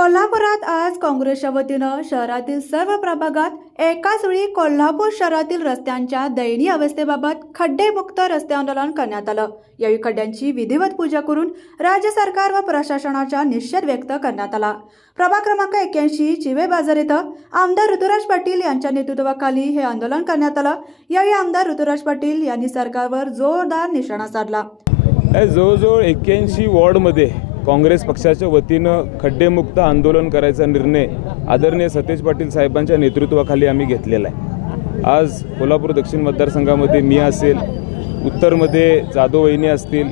कोल्हापुरात आज काँग्रेसच्या वतीनं शहरातील सर्व प्रभागात एकाच वेळी कोल्हापूर शहरातील रस्त्यांच्या दयनीय अवस्थेबाबत खड्डेमुक्त रस्ते आंदोलन करण्यात आलं. यावेळी खड्ड्यांची विधिवत पूजा करून राज्य सरकार व प्रशासनाचा निषेध व्यक्त करण्यात आला. प्रभाग क्रमांक एक्क्याऐंशी चिवे बाजार इथं आमदार ऋतुराज पाटील यांच्या नेतृत्वाखाली हे आंदोलन करण्यात आलं. यावेळी आमदार ऋतुराज पाटील यांनी सरकारवर जोरदार निशाणा साधला. जवळजवळ एक्क्याऐंशी वॉर्डमध्ये काँग्रेस पक्षाच्या वतीनं खड्डेमुक्त आंदोलन करायचा निर्णय आदरणीय सतेज पाटील साहेबांच्या नेतृत्वाखाली आम्ही घेतलेला आहे. आज कोल्हापूर दक्षिण मतदारसंघामध्ये मी असेल उत्तरमध्ये जाधव वहिनी असतील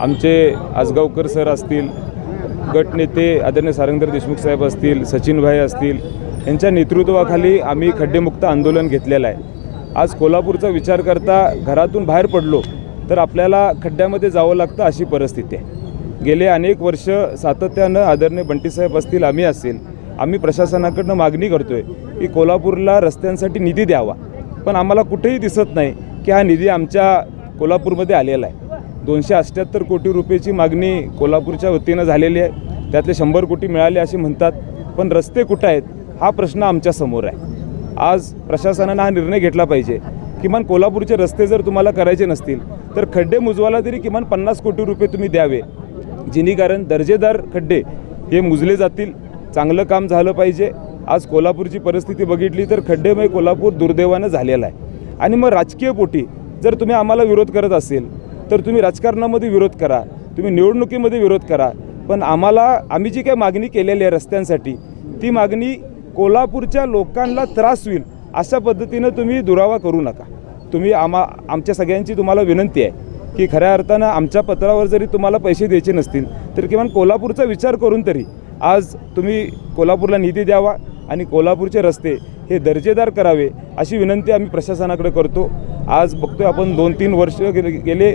आमचे आसगावकर सर असतील गटनेते आदरणीय सारंगधर देशमुख साहेब असतील सचिनभाई असतील यांच्या नेतृत्वाखाली आम्ही खड्डेमुक्त आंदोलन घेतलेलं आहे. आज कोल्हापूरचा विचार करता घरातून बाहेर पडलो तर आपल्याला खड्ड्यामध्ये जावं लागतं अशी परिस्थिती आहे. गेले अनेक वर्ष सातत्यानं आदरणीय बंटीसाहेब असतील आम्ही असेल आम्ही प्रशासनाकडनं मागणी करतोय की कोल्हापूरला रस्त्यांसाठी निधी द्यावा. पण आम्हाला कुठेही दिसत नाही की हा निधी आमच्या कोल्हापूरमध्ये आलेला आहे. दोनशे अठ्ठ्याहत्तर कोटी रुपयेची मागणी कोल्हापूरच्या वतीनं झालेली आहे. त्यातले शंभर कोटी मिळाले असे म्हणतात. पण रस्ते कुठं आहेत हा प्रश्न आमच्यासमोर आहे. आज प्रशासनानं हा निर्णय घेतला पाहिजे. किमान कोल्हापूरचे रस्ते जर तुम्हाला करायचे नसतील तर खड्डे मुजवायला तरी किमान पन्नास कोटी रुपये तुम्ही द्यावे. जेणेकरण दर्जेदार खड्डे हे मुजले जातील. चांगलं काम झालं पाहिजे. आज कोल्हापूरची परिस्थिती बघितली तर खड्डेमय कोल्हापूर दुर्दैवानं झालेला आहे. आणि मग राजकीय पोटी जर तुम्ही आम्हाला विरोध करत असेल तर तुम्ही राजकारणामध्ये विरोध करा तुम्ही निवडणुकीमध्ये विरोध करा. पण आम्हाला आम्ही जी काही मागणी केलेली आहे रस्त्यांसाठी ती मागणी कोल्हापूरच्या लोकांना त्रास होईल अशा पद्धतीनं तुम्ही दुरावा करू नका. तुम्ही आम्हा आमच्या सगळ्यांची तुम्हाला विनंती आहे. की खऱ्या अर्थानं आमच्या पत्रावर जरी तुम्हाला पैसे द्यायचे नसतील तर किमान कोल्हापूरचा विचार करून तरी आज तुम्ही कोल्हापूरला निधी द्यावा आणि कोल्हापूरचे रस्ते हे दर्जेदार करावे अशी विनंती आम्ही प्रशासनाकडे करतो. आज बघतोय आपण दोन तीन वर्ष गेले गेले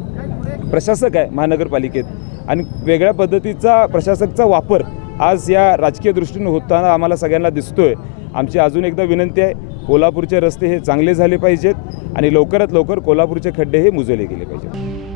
प्रशासक आहे महानगरपालिकेत आणि वेगळ्या पद्धतीचा प्रशासकचा वापर आज या राजकीय दृष्टीने होताना आम्हाला सगळ्यांना दिसतोय. आमची अजून एकदा विनंती आहे कोल्हापूरचे रस्ते हे चांगले झाले पाहिजेत आणि लवकरात लवकर कोल्हापूरचे खड्डे हे मुजवले गेले पाहिजेत.